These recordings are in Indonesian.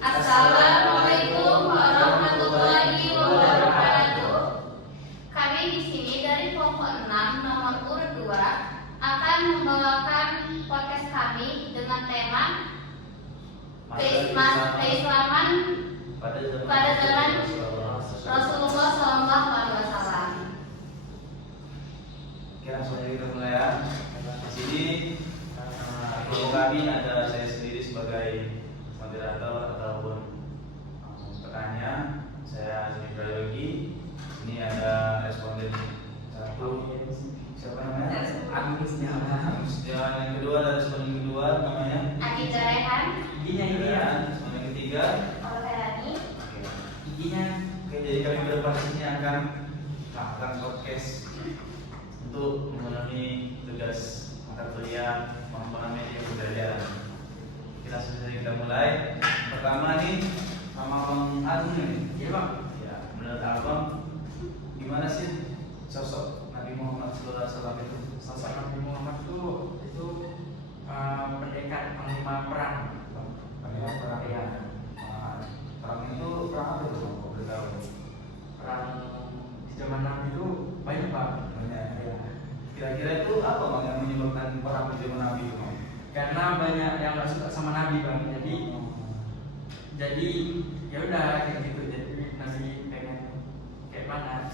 Assalamualaikum warahmatullahi wabarakatuh. Kami di sini dari kelompok 6 nomor urut 2 akan membawakan podcast kami dengan tema keislaman pada zaman Rasulullah SAW. Oke, langsung aja kita mulai ya. Di sini kelompok kami ada saya sendiri sebagai moderator ataupun petanya. Saya Zumi Prayogi. Ini ada responden satu. Siapa namanya? Agus Setiawan. Yang kedua ada responden kedua namanya Aditya Rehan. Iginya responden ketiga Olverani. Iginya. Oke, jadi kami berdepan di sini akan melakukan podcast untuk memenuhi tugas mata kuliah pengembangan media pembelajaran. Kita langsung kita mulai. Pertama nih sama Bang Agung nih. Iya Bang. Ya, menurut Abang gimana sih sosok Nabi Muhammad SAW itu? Sosok Nabi Muhammad itu pendekat panglima perang. Panglima perang Ya. Perang itu perang apa itu? Boleh tahu? Perang di zaman Nabi itu banyak Pak. Banyak. Ya. Kira-kira itu apa Bang yang menyebabkan perang di zaman Nabi itu? Karena banyak yang nggak suka sama Nabi Bang. Jadi ya udah kayak gitu. Jadi Nabi pengen kayak mana?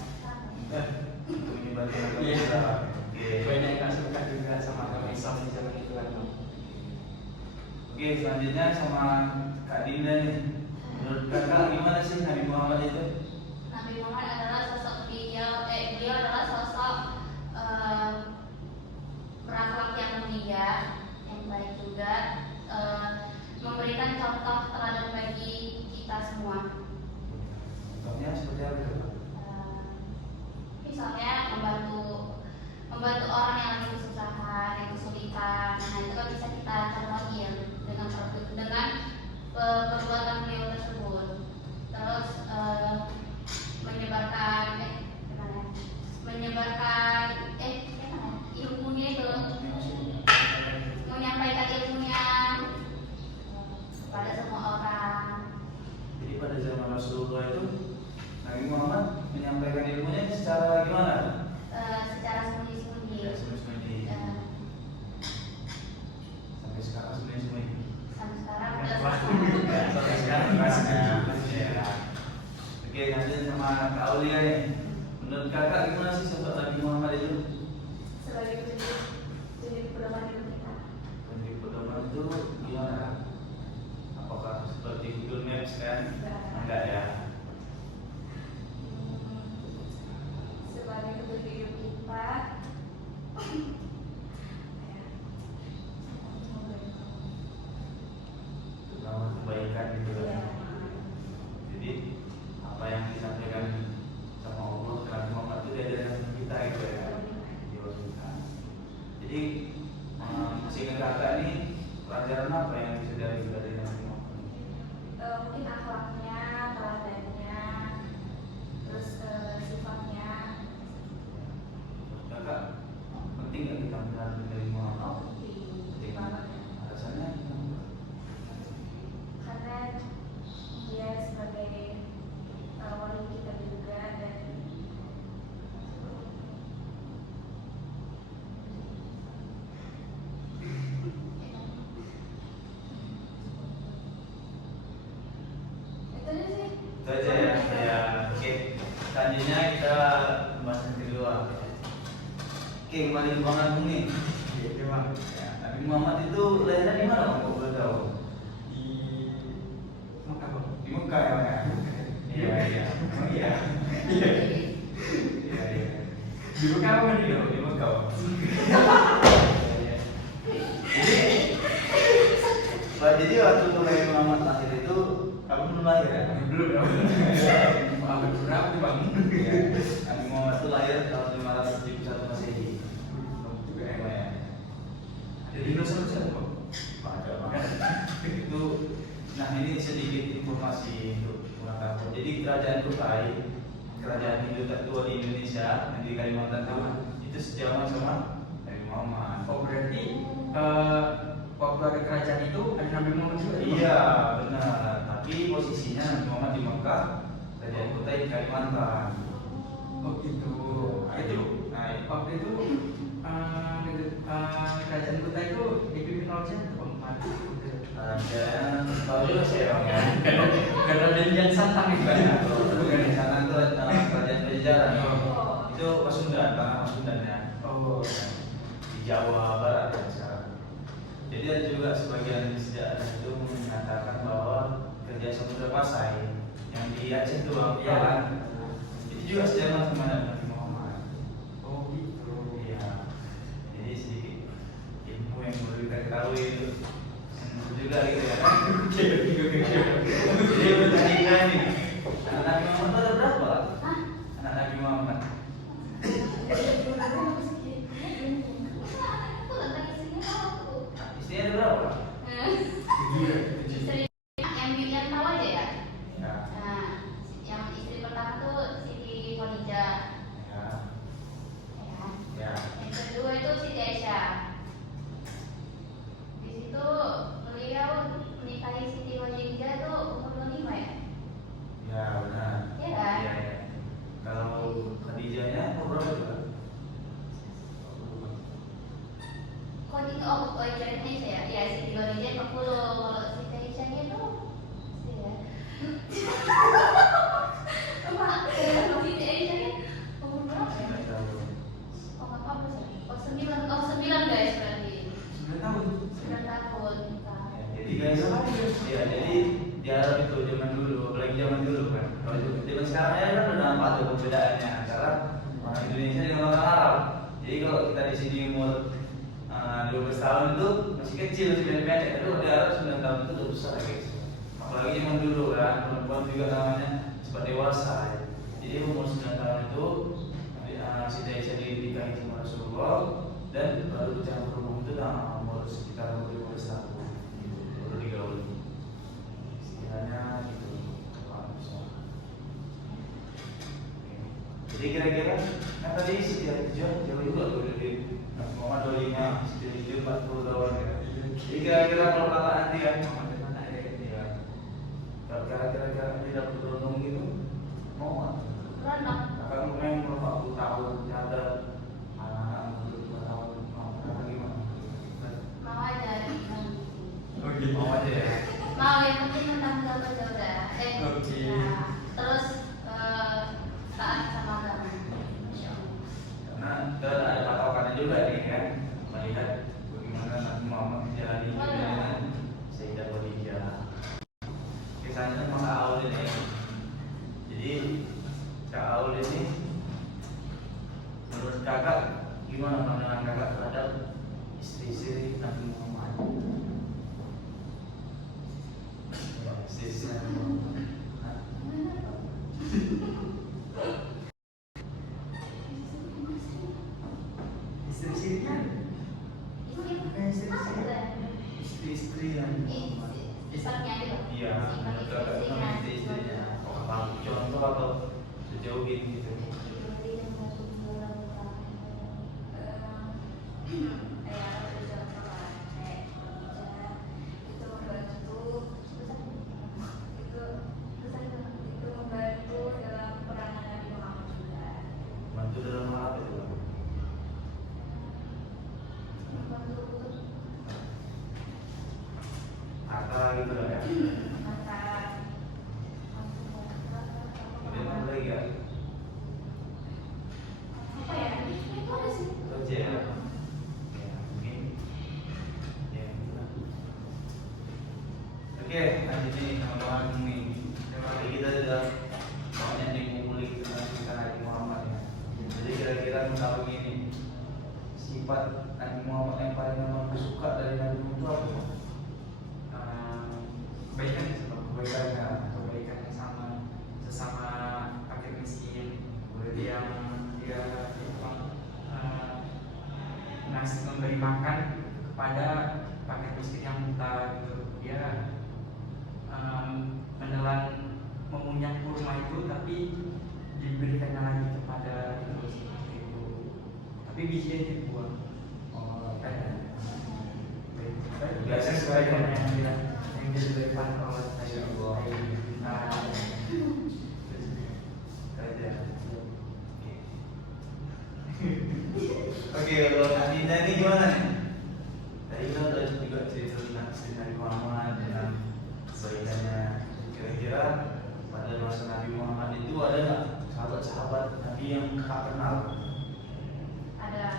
Untuk menyebarkan agama Iya. Islam. Oke. Banyak yang nggak suka juga sama agama Islam di zaman itu kan. Oke, selanjutnya sama Kak Dinda nih. Menurut kakak gimana sih Nabi Muhammad itu? Nabi Muhammad adalah sosok beliau adalah sosok berakhlak yang mulia, yang baik juga, memberikan contoh teladan bagi kita semua. Contohnya seperti apa itu? Misalnya membantu orang yang lagi kesusahan, yang kesulitan. Nah, itu kan bisa kita contohin dengan perbuatan beliau tersebut. Terus menyebarkan ilmunya itu, menyampaikan ilmunya kepada semua orang. Jadi pada zaman Rasulullah itu Nabi Muhammad menyampaikan ilmunya secara gimana? Secara sembunyi-sembunyi. Ya, sembunyi-sembunyi. Sampai sekarang sembunyi-sembunyi. Sampai sekarang udah Sampai sekarang rasanya. Ya. Oke, lanjut sama Kak Aulia nih. Menurut kakak gimana sih sosok Nabi Muhammad itu? sebagai suri pedoman hidup kita. Menjadi pedoman itu gimana? Apakah seperti Google Maps kan? Enggak ya. Sebagai petunjuk hidup kita. Terutama kebaikan gitu kan. Jadi apa yang disampaikan sama Allah Nabi Muhammad itu diajarkan kita gitu ya. Jiwa kita. Jadi sehingga kakak ini pelajaran apa yang bisa dari Nabi Muhammad? Mungkin akhlaknya, teladannya, terus sifatnya. Kakak penting nggak kita belajar dari Muhammad? Penting banget ya. Alasannya? Karena dia sebagai wali kita juga dan itu aja sih. Itu aja ya. Ya, oke. Selanjutnya kita pembahasan kedua. Oke, kembali ke Bang Agung nih. Iya Bang. Ya, Nabi Muhammad itu lahirnya di mana Bang? Kok boleh tahu? Di Mekah Bang. Di Mekah ya Bang ya? Iya, iya. Oh iya. Iya. Iya, iya. Di Mekah apa di Di Mekah Bang. Jadi waktu Nabi Muhammad lahir itu kamu belum lahir ya? Belum dong. Abad berapa tuh Bang? Iya. Nabi Muhammad itu lahir tahun 571 Masehi. Juga ya. Ada dinosaurus siapa Bang? Ada Bang. Itu, nah ini sedikit informasi untuk pengetahuan. Jadi kerajaan Kutai, kerajaan Hindu tertua di Indonesia yang di Kalimantan Timur itu sejaman sama Nabi Muhammad. Oh berarti waktu ada kerajaan itu ada Nabi Muhammad juga? Iya benar. Tapi Kalimantan. Oh gitu. Itu waktu itu kerajaan Kuta itu dipimpin oleh siapa? Dan tahu juga sih orangnya. Karena Delian Santang itu. Bukan di sana tuh kerajaan Pajajaran. Oh. Itu Pasundan, tanah Pasundan ya. Oh. Di Jawa Barat ya sekarang. Jadi ada juga sebagian sejarah itu menyatakan bahwa kerja Samudra Pasai yang di Aceh itu bang, Iya. kan? Itu juga sejarah sama Nabi Muhammad. Oh gitu. Iya. Jadi sedikit ilmu yang perlu kita ketahui itu juga gitu ya. Jadi untuk kita nih, anak Nabi Muhammad ada berapa? Hah? Anak Nabi Muhammad. Istrinya ada berapa? Istri yang tahu aja ya. Ya. Nah, yang istri pertama tuh Siti Khadijah. Ya. Ya. Ya. Yang kedua itu Siti Aisyah. Di situ beliau menikahi Siti Khadijah tuh umur 25 ya. Ya benar. Iya kan? Iya, iya. Kalau Khadijahnya umur berapa juga? Khadijah oh Aisyah ya. Ya Siti Khadijah 40. Kalau Siti Aisyahnya tuh ya. Apa? Siti Aisyahnya umur berapa ya? Nggak tahu. Oh nggak apa-apa sih. Oh 9 guys berarti. 9 tahun. 9 tahun nikah. Ya, jadi guys, ya jadi di Arab itu zaman dulu, apalagi zaman dulu kan. Kalau zaman sekarang ya kan udah nampak tuh perbedaannya antara orang Indonesia dengan orang Arab. Jadi kalau kita di sini umur 12 tahun itu masih kecil, masih pendek. Tapi kalau di Arab 9 tahun itu udah besar guys. Apalagi zaman dulu kan, perempuan juga namanya cepat dewasa. Ya. Jadi umur 9 tahun itu Siti Aisyah dinikahi sama Rasulullah dan baru bercampur rumah itu umur sekitar 15 tahun. Baru digauli. Istilahnya gitu. Jadi kira-kira kan tadi setiap jauh juga tuh dari Nabi Muhammad 25, setiap 40 tahun ya. Jadi kira-kira kalau kakak nanti ya, ya. Kalau kira-kira nanti dapat beruntung gitu, mau nggak? Beranak. Kakak memang umur 40 tahun, ada anak 25 tahun, mau kakak gimana? Mau aja. Oh gitu. Mau aja ya. Mau yang penting menang aja udah. Oke. Ya. Terus taat sama agama. Masya Allah. Karena kita ada patokannya juga nih kan, melihat bagaimana Nabi Muhammad menjalani hidupnya Sayyidah Khadijah. Kisahnya memang Kak Aul ini. Jadi Kak Aul ini menurut kakak gimana pandangan kakak terhadap istri-istri Nabi Muhammad? Ya, istri-istri Nabi Muhammad. Hah? Istri-istrinya. Istri-istri yang Sifatnya gitu. iya, menurut kakak gimana istri-istrinya? Oh, kalau contoh atau sejauhin gitu? Bantu dalam hal apa itu? Harta gitu lah ya. Kemudian apa lagi ya? Apa ya? Itu ada sih. Kerja ya. Ya, mungkin. Ya, itulah. Oke, lanjut nih teman-teman nih. Jadi kita sudah banyak dikumpulin tentang cerita Nabi Muhammad ya. Jadi kira-kira menurut ini sifat Nabi Muhammad yang paling memang suka dari Nabi Muhammad itu apa? Kebaikan. Kebaikannya. Yang sama sesama fakir miskin. Kemudian dia ngasih memberi makan kepada fakir miskin yang buta gitu. Dia menelan mengunyah kurma itu tapi diberikannya lagi kepada itu. Tapi bijinya dibuang. Oh, Kan? Biasanya Kebaikan sebaiknya yang diberikan oleh Masya Allah. saya. Keren gimana nih? Tadi kita udah juga cerita tentang Nabi Muhammad dengan kebaikannya. Kira-kira pada masa Nabi Muhammad itu ada nggak sahabat-sahabat Nabi yang kakak kenal? Ada,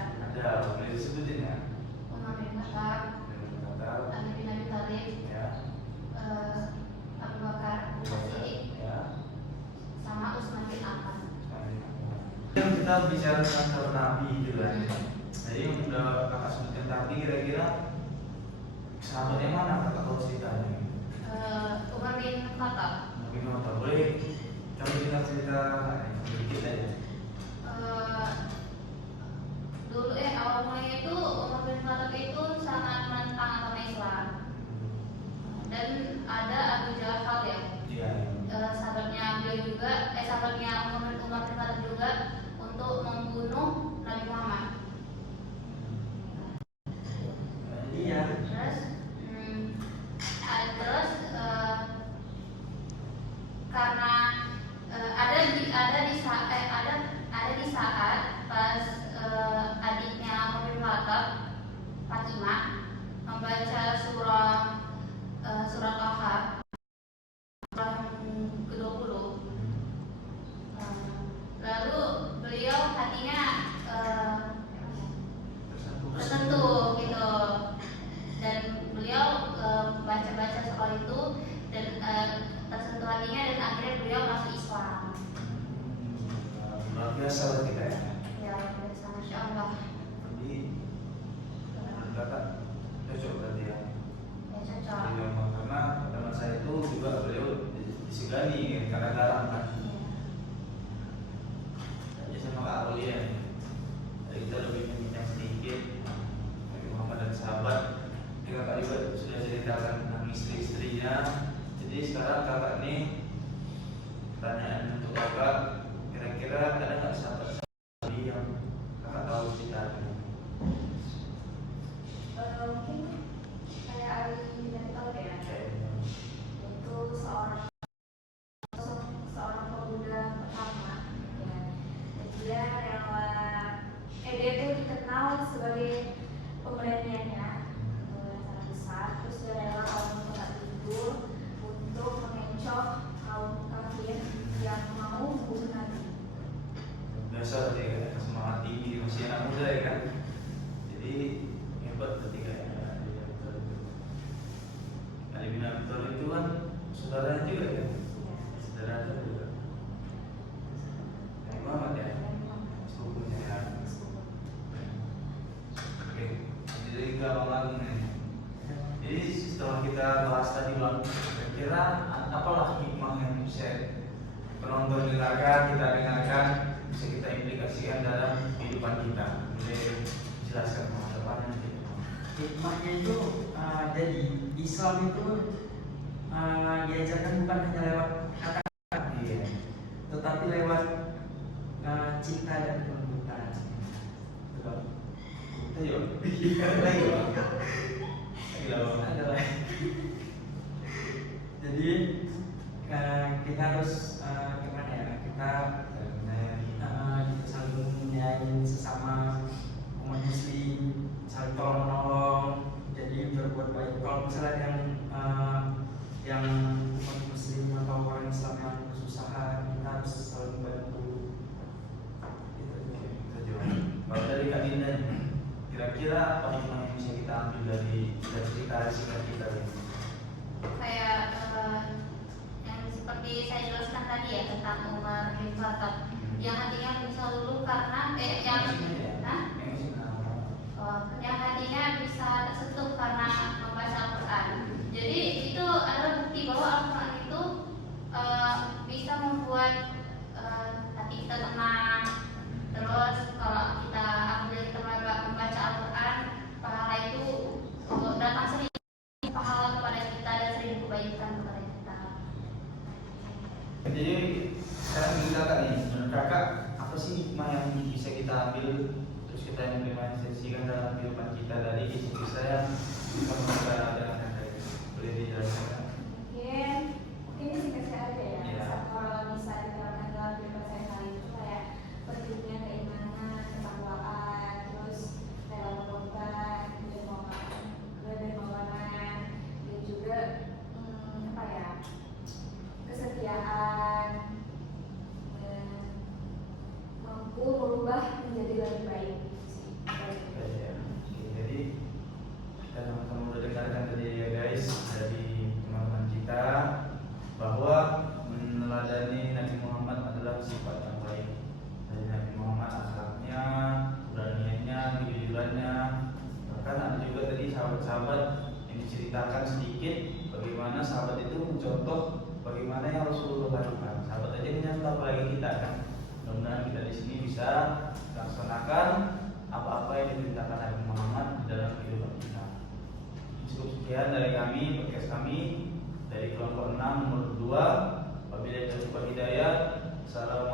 boleh disebutin ya? Umar bin Khattab, Ali bin Abi Thalib, Ya. Abu Bakar, As-Siddiq, Ya. sama Utsman bin Affan. Yang kita bicara tentang sahabat Nabi gitu kan. Jadi yang udah kakak sebutkan tadi, kira-kira sahabat yang mana kakak tahu ceritanya? Umar bin Khattab. Mungkin nonton, boleh coba kita cerita sedikit aja. Dulu awal mulanya itu Umar bin Khattab itu sangat menentang agama Islam. Dan ada Abu Jahal ya, Iya. sahabatnya beliau juga, sahabatnya Umar bin Khattab juga untuk membunuh Nabi Muhammad. Iya. Terus karena ada di saat pas adiknya Umar bin Khattab, Fatimah, membaca surah Toha, surah ke-20. Lalu beliau hatinya tersentuh gitu, dan beliau baca-baca soal itu dan tersentuh hatinya, dan akhirnya beliau masuk Islam. Luar biasa lah kita ya. Ya, biasa, Masya Allah. Jadi kakak cocok berarti ya. Ya, cocok. Jadi memang karena pada masa itu juga beliau disegani karena garam kan. Jadi sama Kak Aulia, jadi kita lebih bincang sedikit Nabi Muhammad dan sahabat. Jadi kakak juga sudah ceritakan tentang istri-istrinya. Jadi sekarang kakak nih, pertanyaan untuk kakak, kira-kira ada nggak sahabat yang kakak tahu ceritanya? Mungkin kayak Ali bin Abi Thalib ya, itu seorang pemuda pertama ya. Dia rela, dia tuh dikenal sebagai pemberaniannya yang sangat besar. Terus dia rela kaum tempat itu untuk mengecoh kaum kafir yang mau membunuh Nabi. Biasa berarti ya, semangat tinggi masih anak muda ya kan. Jadi hebat berarti kayaknya. Ali bin Abi Thalib itu kan saudaranya juga ya, saudaranya juga. Nabi Muhammad ya, sepupunya ya. Oke, jadi kita ulang nih. Jadi setelah kita bahas tadi bang, kira-kira apalah hikmah yang bisa penonton dengarkan, kita dengarkan, bisa kita implikasikan dalam kehidupan kita. Boleh jelaskan depannya nanti. Hikmahnya itu jadi Islam itu diajarkan bukan hanya lewat kata-kata, Iya. tetapi lewat cinta dan kelembutan. Betul. Kita juga. Lagi bang. Lagi lah bang. Ada lagi. Jadi kita harus gimana ya? Kita saling menyayangi sesama umat muslim, saling tolong menolong, jadi berbuat baik. Kalau misalnya yang umat muslim atau orang Islam yang kesusahan, kita harus saling bantu. Kita juga. Kalau dari Kak Dinda, kira-kira apa hikmah yang bisa kita ambil dari cerita singkat kita ini? Kayak yang seperti saya jelaskan tadi ya, tentang Umar bin Khattab yang hatinya bisa luluh karena yang hatinya bisa tersentuh karena membaca Al-Quran. Jadi itu adalah bukti bahwa Al-Quran itu bisa membuat hati kita tenang. Terus kalau kita ambil kita membaca Al-Quran, pahala itu datang sendiri, pahala kepada kita dan sering kebaikan kepada kita. Jadi sekarang gini kakak nih, menurut kakak apa sih hikmah yang bisa kita ambil terus kita implementasikan dalam kehidupan kita dari kisah yang kita mengenal dengan baik? Boleh dijelaskan? Mungkin ini singkat saja ya. Iya. Kalau bisa diterapkan dalam kehidupan sehari-hari itu kayak pentingnya keimanan, ketakwaan, terus rela mengorban, mencontoh bagaimana yang Rasulullah lakukan. Sahabat aja menyantap apalagi kita kan. Mudah-mudahan kita di sini bisa laksanakan apa-apa yang diperintahkan Nabi Muhammad di dalam kehidupan kita. Cukup sekian dari kami, podcast kami dari kelompok 6 nomor 2. Wabillahi taufiq wal hidayah. Assalamualaikum.